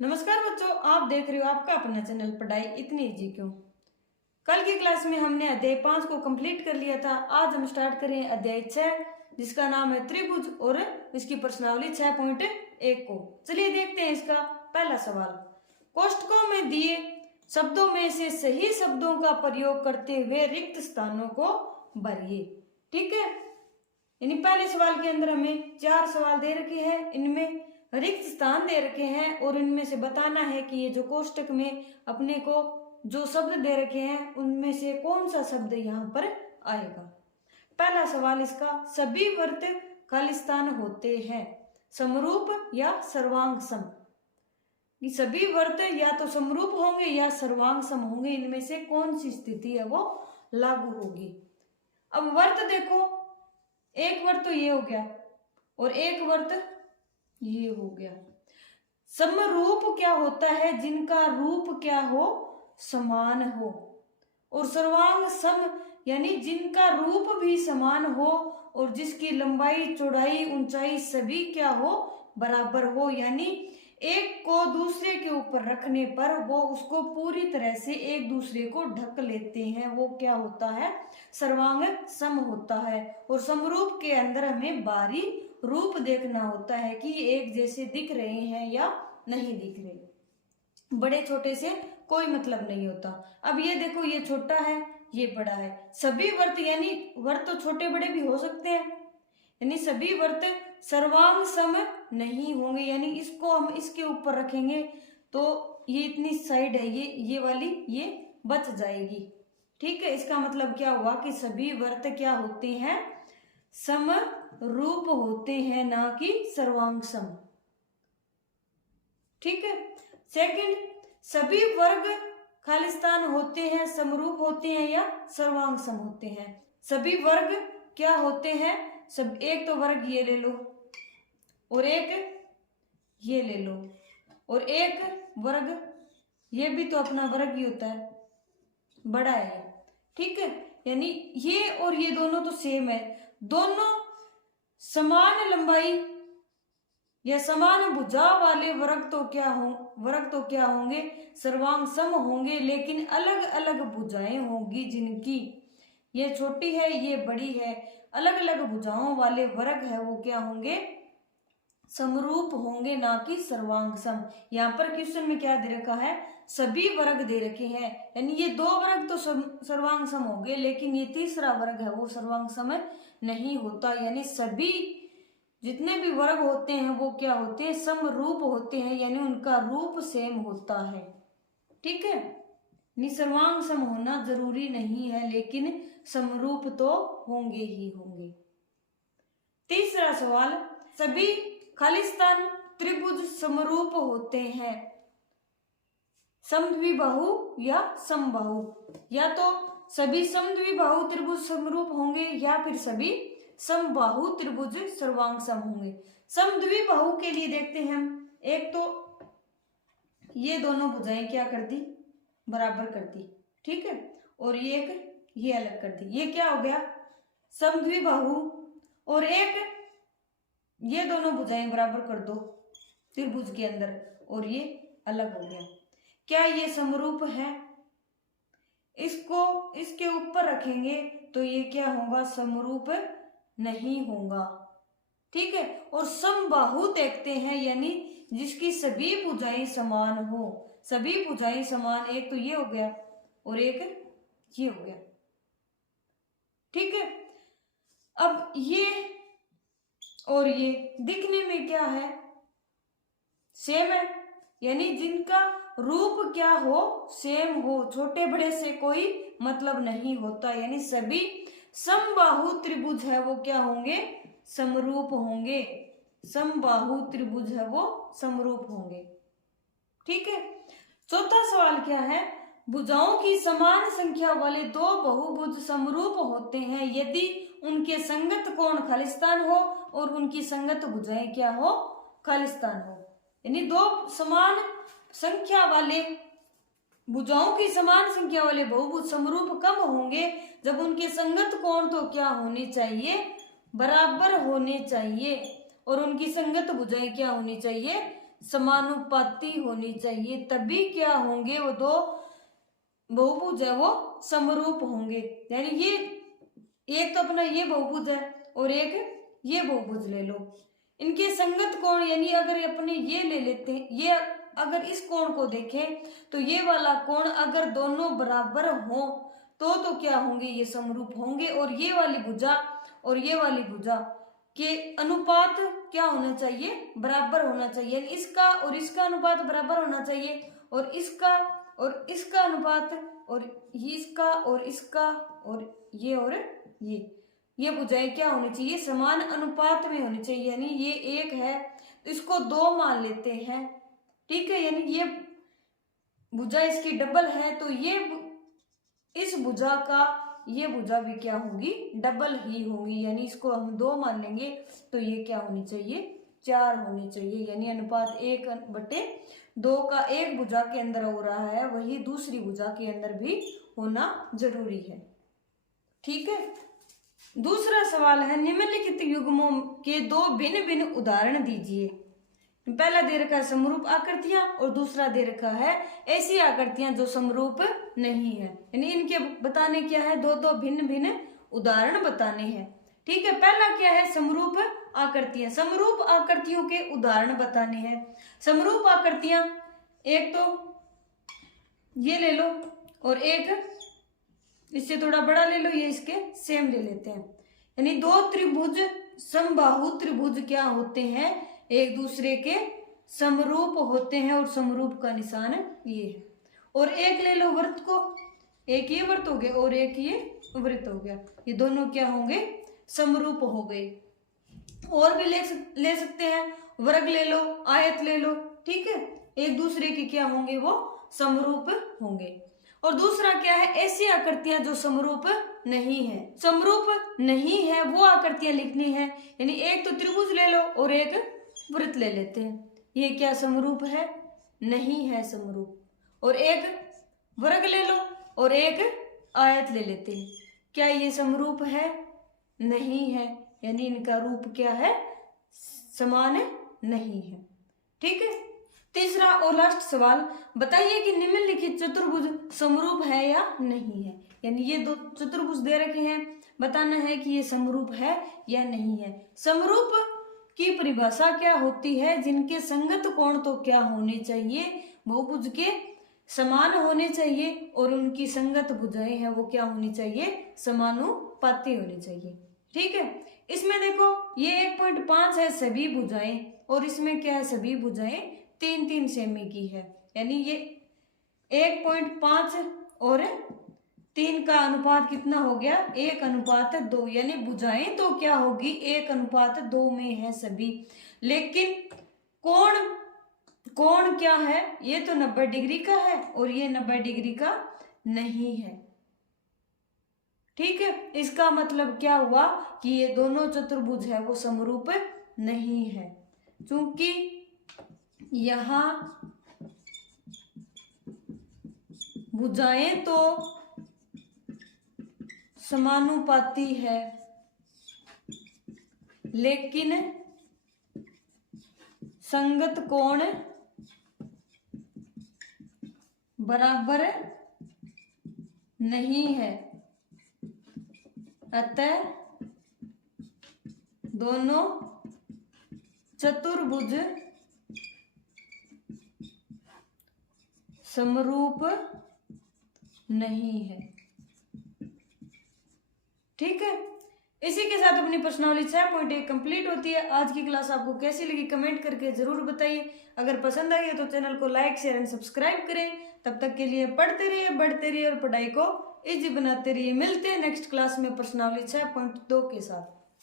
नमस्कार बच्चों, आप देख रहे हो आपका अपना चैनल पढ़ाई इतनी इजी क्यों। कल की क्लास में हमने अध्याय 5 को कंप्लीट कर लिया था। आज हम स्टार्ट करें अध्याय 6 जिसका नाम है त्रिभुज और इसकी प्रश्नावली 6.1 को। चलिए देखते हैं इसका पहला सवाल। कोष्ठकों में दिए शब्दों में से सही शब्दों का प्रयोग करते हुए रिक्त स्थानों को भरिए। ठीक है, यानी पहले सवाल के अंदर हमें 4 सवाल दे रखे हैं, इनमें रिक्त स्थान दे रखे हैं और इनमें से बताना है कि ये जो कोष्टक में अपने को जो शब्द दे रखे हैं उनमें से कौन सा शब्द यहाँ पर आएगा। पहला सवाल इसका, सभी वर्त खालिस्तान होते हैं समरूप या सर्वांग सम। ये सभी वर्त या तो समरूप होंगे या सर्वांग सम होंगे, इनमें से कौन सी स्थिति है वो लागू होगी। अब वर्त देखो, एक वर्त तो ये हो गया और एक वर्त ये हो गया। समरूप क्या होता है? जिनका रूप क्या हो, समान हो। और सर्वांग सम यानी जिनका रूप भी समान हो और जिसकी लंबाई चौड़ाई ऊंचाई सभी क्या हो, बराबर हो। यानी एक को दूसरे के ऊपर रखने पर वो उसको पूरी तरह से एक दूसरे को ढक लेते हैं, वो क्या होता है, सर्वांग सम होता है। और समरूप के अंदर हमें बाहरी रूप देखना होता है कि एक जैसे दिख रहे हैं या नहीं दिख रहे। बड़े छोटे से कोई मतलब नहीं होता। अब ये देखो, ये छोटा है ये बड़ा है। सभी वर्त यानी वर्त तो छोटे बड़े भी हो सकते हैं, यानी सभी वर्त सर्वांग सम नहीं होंगे। यानी इसको हम इसके ऊपर रखेंगे तो ये इतनी साइड है, ये वाली ये बच जाएगी। ठीक है, इसका मतलब क्या हुआ कि सभी वर्त क्या होते हैं, सम रूप होते हैं, ना कि सर्वांग सम। ठीक है। सेकंड, सभी वर्ग खालिस्तान होते हैं समरूप होते हैं या सर्वांग सम होते हैं। सभी वर्ग क्या होते हैं, सब एक तो वर्ग ये ले लो और एक ये ले लो और एक वर्ग ये भी तो अपना वर्ग ही होता है, बड़ा है। ठीक है, यानी ये और ये दोनों तो सेम है, दोनों समान लंबाई या समान भुजा वाले वर्ग तो क्या होंगे, सर्वांग सम होंगे। लेकिन अलग अलग भुजाएं होंगी जिनकी, ये छोटी है ये बड़ी है, अलग अलग भुजाओं वाले वर्ग है वो क्या होंगे, समरूप होंगे, ना कि सर्वांग सम। यहाँ पर क्वेश्चन में क्या दे रखा है, सभी वर्ग दे रखे हैं, यानी ये दो वर्ग तो सर्वांग सम होंगे, लेकिन ये तीसरा वर्ग है वो सर्वांग सम नहीं होता। यानी सभी जितने भी वर्ग होते हैं वो क्या होते हैं, समरूप होते हैं, यानी उनका रूप सेम होता है। ठीक है, सर्वांग सम होना जरूरी नहीं है, लेकिन समरूप तो होंगे ही होंगे। तीसरा सवाल, सभी खालिस्तान त्रिभुज समरूप होते हैं समद्विबाहु या समबाहु। या तो सभी समद्विबाहु त्रिभुज समरूप होंगे या फिर सभी समबाहु त्रिभुज सर्वांग सम होंगे। समद्विबाहु के लिए देखते हैं हम, एक तो ये दोनों भुजाएं क्या कर दी, बराबर कर दी। ठीक है, और ये एक ये अलग कर दी, ये क्या हो गया समद्विबाहु। और एक ये दोनों भुजाएं बराबर कर दो त्रिभुज के अंदर और ये अलग हो गया। क्या ये समरूप है? इसको इसके ऊपर रखेंगे तो ये क्या होगा, समरूप नहीं होगा। ठीक है, और समबाहु देखते हैं, यानी जिसकी सभी भुजाएं समान हो, सभी भुजाएं समान, एक तो ये हो गया और एक ये हो गया। ठीक है, अब ये और ये दिखने में क्या है, सेम है, यानी जिनका रूप क्या हो, सेम हो, छोटे बड़े से कोई मतलब नहीं होता। यानी सभी समबाहु त्रिभुज है वो क्या होंगे, समरूप होंगे, समबाहु त्रिभुज है वो समरूप होंगे। ठीक है, चौथा सवाल क्या है, भुजाओं की समान संख्या वाले दो बहुभुज समरूप होते हैं यदि उनके संगत कोण खालिस्तान हो और उनकी संगत भुजाएं क्या हो, खालिस्तान हो। यानी दो समान संख्या वाले भुजाओं की समान संख्या वाले बहुभुज समरूप कब होंगे, जब उनके संगत कोण तो क्या होने चाहिए, बराबर होने चाहिए, और उनकी संगत भुजाएं क्या होनी चाहिए, समानुपाती होनी चाहिए, तभी क्या होंगे वो दो बहुभुज है वो समरूप होंगे। यानी ये एक तो अपना ये बहुभुज है और एक ये बहुभुज ले लो, इनके संगत कोण यानी अगर अपने ये ले लेते हैं, ये अगर इस कोण को देखें तो ये वाला कोण अगर दोनों बराबर हो तो क्या होंगे, ये समरूप होंगे। और ये वाली भुजा और ये वाली भुजा के अनुपात क्या होना चाहिए, बराबर होना चाहिए। इसका और इसका अनुपात बराबर होना चाहिए, और इसका और इसका अनुपात, और इसका और इसका, और ये भुजाएं क्या होनी चाहिए, समान अनुपात में होनी चाहिए। यानी ये एक है तो इसको 2 मान लेते हैं, ठीक है। यानी ये भुजा इसकी डबल है तो ये इस भुजा का ये भुजा भी क्या होगी, डबल ही होगी। यानी इसको हम 2 मान लेंगे तो ये क्या होनी चाहिए, 4 होनी चाहिए। यानी अनुपात 1/2 का एक भुजा के अंदर हो रहा है, वही दूसरी भुजा के अंदर भी होना जरूरी है, ठीक है। दूसरा सवाल है, निम्नलिखित युग्मों के 2 भिन्न भिन्न उदाहरण दीजिए। पहला दे रखा है समरूप आकृतियां और दूसरा दे रखा है ऐसी आकृतियां जो समरूप नहीं है। यानी इनके बताने क्या है, 2 भिन्न भिन्न उदाहरण बताने हैं, ठीक है। पहला क्या है, समरूप आकृतियां। समरूप आकृतियों के उदाहरण बताने हैं। समरूप आकृतियां एक तो ये ले लो और एक इससे थोड़ा बड़ा ले लो, ये इसके सेम ले लेते हैं। यानी 2 त्रिभुज समबाहु त्रिभुज क्या होते हैं, एक दूसरे के समरूप होते हैं, और समरूप का निशान ये है। और एक ले लो वृत्त को, एक ये वृत्त हो गया और एक ये वृत्त हो गया, ये दोनों क्या होंगे, समरूप हो गए। और भी ले सकते हैं, वर्ग ले लो, आयत ले लो, ठीक है, एक दूसरे के क्या होंगे, वो समरूप होंगे। और दूसरा क्या है, ऐसी आकृतियां जो समरूप नहीं है। समरूप नहीं है वो आकृतियां लिखनी है। यानी एक तो त्रिभुज ले लो और एक वृत्त ले लेते हैं, ये क्या समरूप है, नहीं है समरूप। और एक वर्ग ले लो और एक आयत ले लेते हैं, क्या ये समरूप है, नहीं है। यानी इनका रूप क्या है, समान नहीं है, ठीक है। तीसरा और लास्ट सवाल, बताइए कि निम्नलिखित चतुर्भुज समरूप है या नहीं है। यानी ये 2 चतुर्भुज दे रखे हैं, बताना है कि ये समरूप है या नहीं है। समरूप की परिभाषा क्या होती है, जिनके संगत कोण तो क्या होने चाहिए, बहुभुज के समान होने चाहिए, और उनकी संगत भुजाएं हैं वो क्या होनी चाहिए, समानुपाती होनी चाहिए, ठीक है। इसमें देखो ये 1.5 है सभी भुजाएं, और इसमें क्या है, सभी भुजाएं 3-3 सेमी की है। यानी ये 1.5 और 3 का अनुपात कितना हो गया, 1:2। यानी भुजाएं तो क्या होगी, 1:2 में है सभी। लेकिन कोण क्या है, ये तो 90 डिग्री का है और ये 90 डिग्री का नहीं है, ठीक है। इसका मतलब क्या हुआ कि ये दोनों चतुर्भुज है वो समरूप नहीं है, क्योंकि यहां भुजाएं तो समानुपाती है, लेकिन संगत कोण बराबर नहीं है। अतः दोनों चतुर्भुज समरूप नहीं है, ठीक है। इसी के साथ अपनी प्रश्नावली 6.1 कंप्लीट होती है। आज की क्लास आपको कैसी लगी कमेंट करके जरूर बताइए। अगर पसंद आई है तो चैनल को लाइक शेयर एंड सब्सक्राइब करें। तब तक के लिए पढ़ते रहिए, बढ़ते रहिए और पढ़ाई को इजी बनाते रहिए। मिलते हैं नेक्स्ट क्लास में प्रश्नावली 6.2 के साथ।